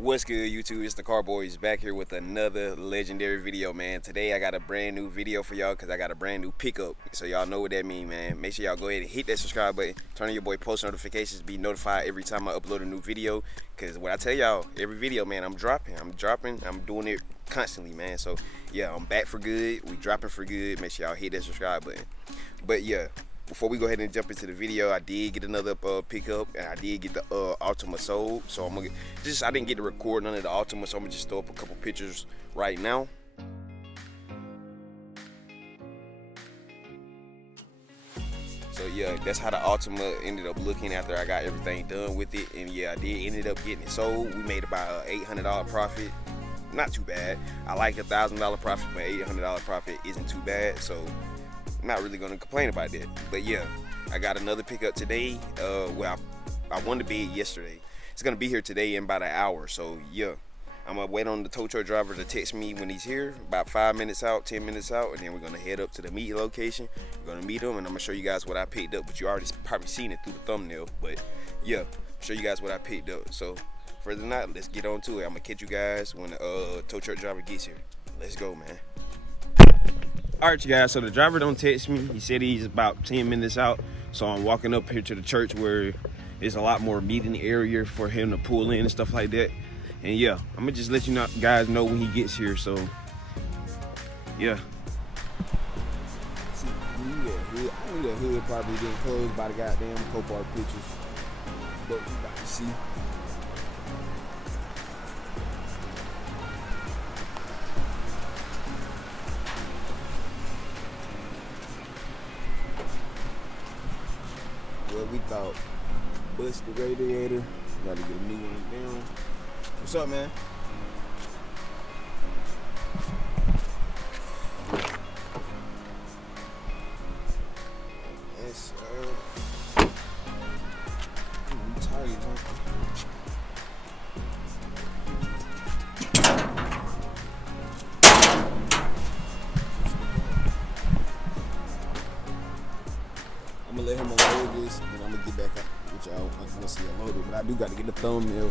What's good, YouTube? It's the Car Boys back here with another legendary video, man. Today I got a brand new video for y'all because I got a brand new pickup. So y'all know what that means, man. Make sure y'all go ahead and hit that subscribe button. Turn on your boy post notifications. Be notified every time I upload a new video. Because what I tell y'all, every video, man, I'm dropping. I'm doing it constantly, man. So yeah, I'm back for good. We dropping for good. Make sure y'all hit that subscribe button. But yeah, before we go ahead and jump into the video, I did get another pickup, and I did get the Altima sold. So I'm gonna I didn't get to record none of the Altima, so I'm gonna just throw up a couple pictures right now. So yeah, that's how the Altima ended up looking after I got everything done with it. And yeah, I did ended up getting it sold. We made about an $800 profit. Not too bad. I like a $1,000 profit, but $800 profit isn't too bad. So I'm not really gonna complain about that. But yeah, I got another pickup today. Well, I wanted to be yesterday. It's gonna be here today in about an hour. So yeah, I'm gonna wait on the tow truck driver to text me when he's here, about 5 minutes out, 10 minutes out, and then we're gonna head up to the meet location. We're gonna meet him, and I'm gonna show you guys what I picked up. But you already probably seen it through the thumbnail. But yeah, show you guys what I picked up. So further than that, let's get on to it. I'm gonna catch you guys when the tow truck driver gets here. Let's go, man. All right, you guys, so the driver don't text me. He said he's about 10 minutes out. So I'm walking up here to the church where there's a lot more meeting area for him to pull in and stuff like that. And yeah, I'm gonna just let you guys know when he gets here. So yeah. See, I knew that hood probably getting closed by the goddamn Copart pictures. But we about to see. Well, we thought bust the radiator. Gotta get a new one down. What's up, man? Yes, I'm tired, I'm gonna let him unload this, and I'm gonna get back out with y'all once he unloaded. But I do gotta get the thumbnail.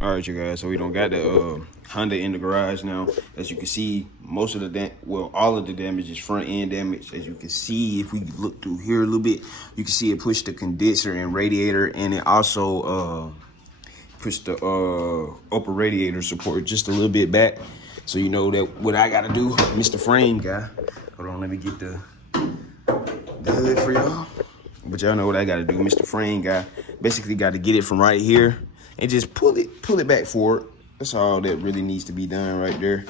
All right, you guys, so we don't got the Honda in the garage now. As you can see, most of the all of the damage is front end damage. As you can see, if we look through here a little bit, you can see it pushed the condenser and radiator, and it also pushed the upper radiator support just a little bit back. So you know that what I gotta do, Mr. Frame guy. Hold on, let me get the hood for y'all. But y'all know what I gotta do, Mr. Frame guy. Basically got to get it from right here and just pull it back forward. That's all that really needs to be done right there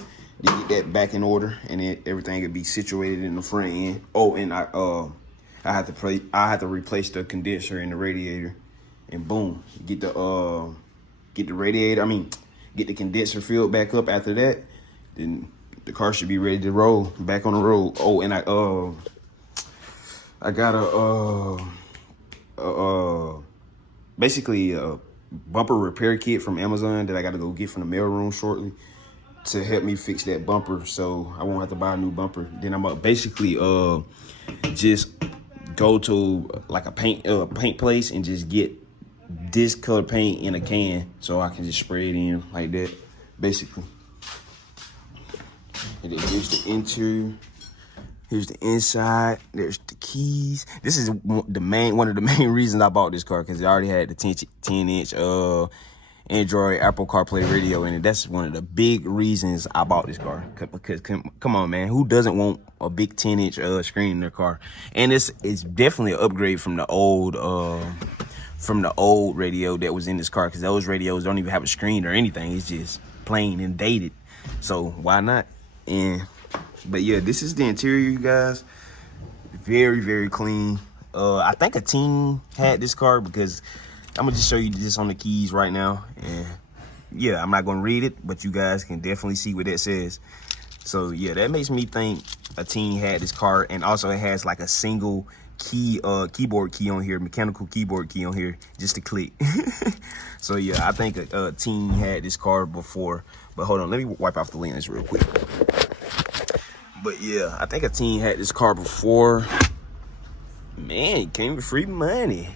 to get that back in order, and then everything will be situated in the front end. Oh, and I have to replace the condenser and the radiator, and boom, get the condenser filled back up. After that, then the car should be ready to roll back on the road. Oh, and I got basically a bumper repair kit from Amazon that I got to go get from the mailroom shortly to help me fix that bumper, so I won't have to buy a new bumper. Then I'm gonna basically just go to like a paint place and just get this color paint in a can, so I can just spray it in like that, basically. And then here's the interior. Here's the inside. There's the keys. This is one of the main reasons I bought this car, because it already had the 10-inch Android Apple CarPlay radio in it. That's one of the big reasons I bought this car. Because come on, man, who doesn't want a big 10-inch screen in their car? And it's definitely an upgrade from the old radio that was in this car, because those radios don't even have a screen or anything. It's just plain and dated. So why not? But yeah, this is the interior, you guys. Very, very clean. I think a team had this car, because I'm gonna just show you this on the keys right now. And yeah, I'm not gonna read it, but you guys can definitely see what that says. So yeah, that makes me think a teen had this car, and also it has like a single key keyboard key on here, mechanical keyboard key on here, just to click. So yeah, I think a teen had this car before. But hold on, let me wipe off the lens real quick. But yeah, I think a teen had this car before. Man, it came with free money.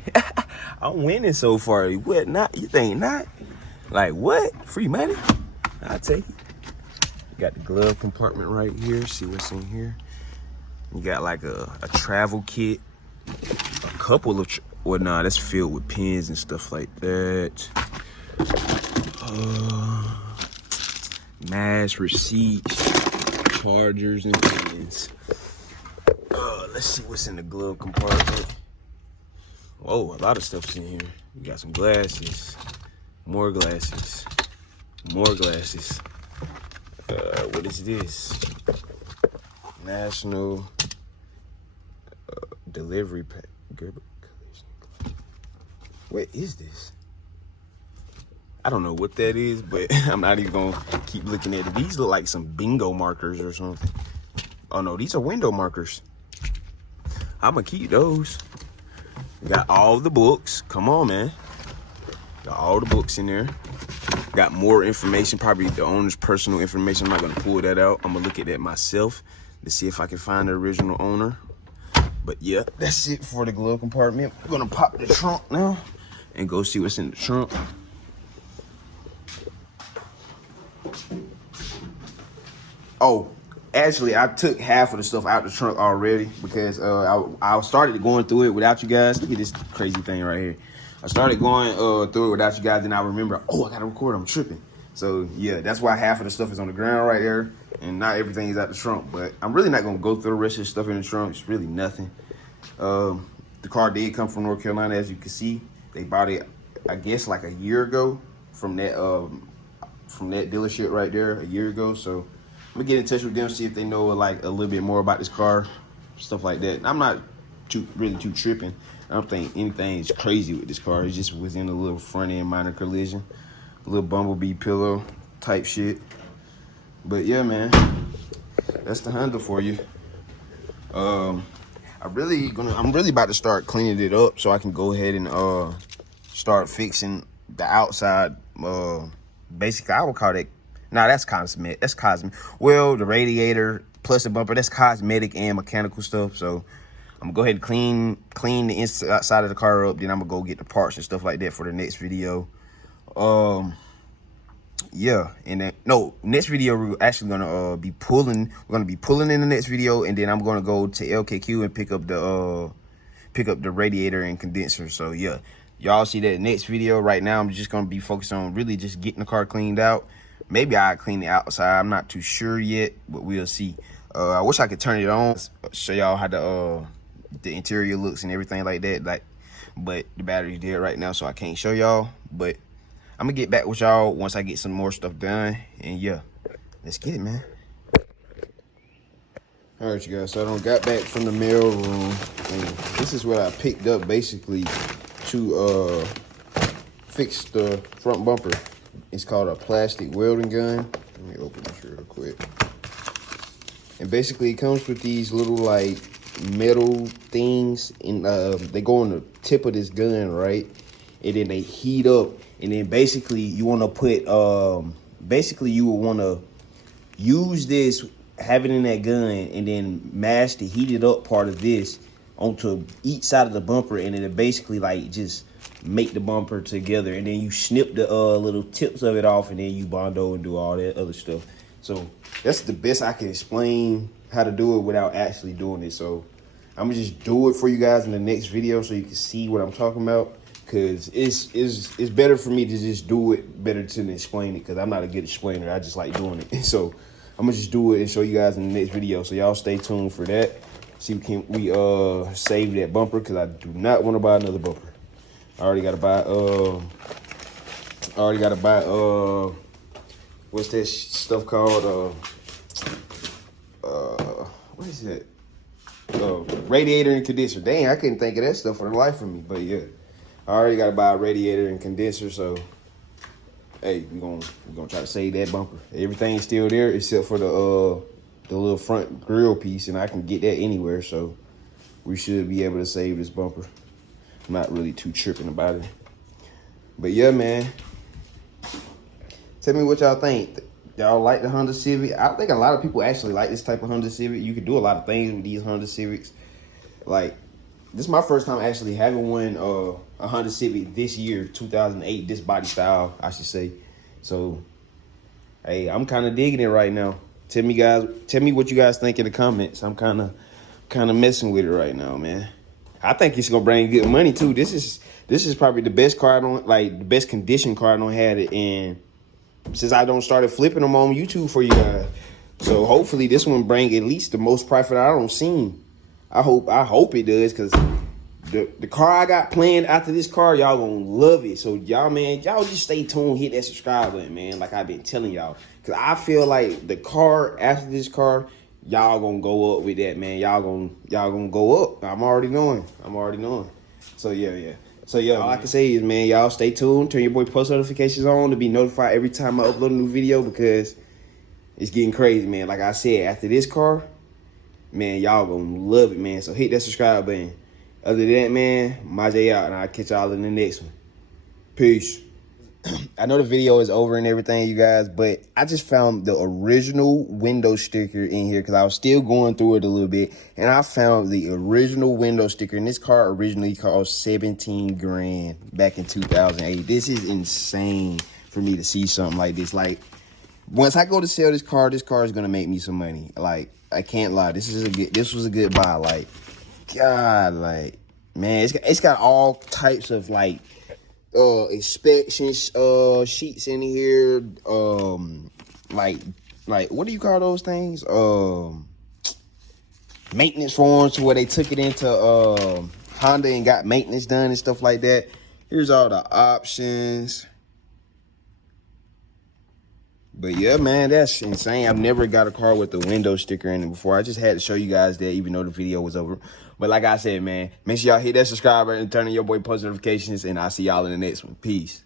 I'm winning so far. What not? You think not? Like what? Free money? I'll take it. You got the glove compartment right here. See what's in here. You got like a travel kit. A couple of, well, nah, that's filled with pins and stuff like that. Mask, receipts, chargers, and pins. Let's see what's in the glove compartment. Whoa, a lot of stuff's in here. You got some glasses, more glasses, more glasses. What is this? National delivery pack. What is this? I don't know what that is, but I'm not even gonna keep looking at it. These look like some bingo markers or something. Oh no, these are window markers. I'm gonna keep those. Got all the books. Come on, man. Got all the books in there. Got more information, probably the owner's personal information. I'm not gonna pull that out. I'm gonna look at that myself to see if I can find the original owner. But yeah, that's it for the glove compartment. We're gonna pop the trunk now and go see what's in the trunk. Oh, actually, I took half of the stuff out the trunk already because I started going through it without you guys. Look at this crazy thing right here. I started going through it without you guys, and I remember, oh, I gotta record, I'm tripping. So yeah, that's why half of the stuff is on the ground right there, and not everything is out the trunk. But I'm really not gonna go through the rest of the stuff in the trunk. It's really nothing. The car did come from North Carolina, as you can see. They bought it, I guess, like a year ago from that dealership right there, a year ago. So I'm gonna get in touch with them, see if they know like a little bit more about this car, stuff like that. I'm not really too tripping. I don't think anything is crazy with this car. It just was in a little front end minor collision, a little bumblebee pillow type shit. But yeah, man, that's the Honda for you. I'm really about to start cleaning it up so I can go ahead and start fixing the outside. Basically, I would call that. Nah, that's cosmetic. That's cosmetic. Well, the radiator plus the bumper, that's cosmetic and mechanical stuff. So I'm gonna go ahead and clean the inside of the car up. Then I'm gonna go get the parts and stuff like that for the next video. Yeah, and then next video we're actually gonna be pulling. We're gonna be pulling in the next video, and then I'm gonna go to LKQ and pick up the radiator and condenser. So yeah, y'all see that next video. Right now I'm just gonna be focused on really just getting the car cleaned out. Maybe I'll clean the outside. I'm not too sure yet, but we'll see. I wish I could turn it on, show y'all how the interior looks and everything like that. But the battery's dead right now, so I can't show y'all. But I'm gonna get back with y'all once I get some more stuff done. And yeah, let's get it, man. All right, you guys, so I done got back from the mail room, and this is what I picked up basically to fix the front bumper. It's called a plastic welding gun. Let me open this real quick. And basically it comes with these little like metal things, and they go on the tip of this gun, right? And then they heat up, and then basically you want to put basically you would want to use this, have it in that gun, and then mash the heated up part of this onto each side of the bumper, and then it basically like just make the bumper together. And then you snip the little tips of it off, and then you bondo and do all that other stuff. So that's the best I can explain how to do it without actually doing it. So I'm gonna just do it for you guys in the next video so you can see what I'm talking about, because it's better for me to just do it better than explain it, because I'm not a good explainer. I just like doing it. So I'm gonna just do it and show you guys in the next video. So y'all stay tuned for that. See, can we save that bumper, because I do not want to buy another bumper. I already gotta buy what's that stuff called? What is that? Radiator and condenser. Dang, I couldn't think of that stuff for the life of me. But yeah, I already gotta buy a radiator and condenser. So hey, we're gonna try to save that bumper. Everything's still there except for the the little front grill piece, and I can get that anywhere. So we should be able to save this bumper. I'm not really too tripping about it. But yeah, man. Tell me what y'all think. Y'all like the Honda Civic? I think a lot of people actually like this type of Honda Civic. You can do a lot of things with these Honda Civics. Like, this is my first time actually having one, a Honda Civic this year, 2008, this body style, I should say. So, hey, I'm kind of digging it right now. Tell me what you guys think in the comments. I'm kind of messing with it right now, man. I think it's gonna bring good money too. This is probably the best car the best condition car I don't had it in since I don't started flipping them on YouTube for you guys. So hopefully this one bring at least the most profit I don't seen. I hope it does, because the car I got planned after this car, y'all gonna love it. So y'all, man, y'all just stay tuned, hit that subscribe button, man, like I've been telling y'all. Cause I feel like the car after this car, y'all gonna go up with that, man. Y'all gonna go up. I'm already knowing. So yeah. So yeah, all I can say is, man, y'all stay tuned. Turn your boy post notifications on to be notified every time I upload a new video, because it's getting crazy, man. Like I said, after this car, man, y'all gonna love it, man. So hit that subscribe button. Other than that, man, my J out, and I'll catch y'all in the next one. Peace. I know the video is over and everything, you guys, but I just found the original window sticker in here because I was still going through it a little bit, and I found the original window sticker, and this car originally cost 17 grand back in 2008. This is insane for me to see something like this. Like, once I go to sell this car is gonna make me some money. Like, I can't lie. This was a good buy. Like, God, like, man, it's got all types of like inspection sheets in here. Like what do you call those things? Maintenance forms, where they took it into Honda and got maintenance done and stuff like that. Here's all the options. But yeah, man, that's insane. I've never got a car with the window sticker in it before. I just had to show you guys that, even though the video was over. But like I said, man, make sure y'all hit that subscribe button and turn on your boy post notifications, and I'll see y'all in the next one. Peace.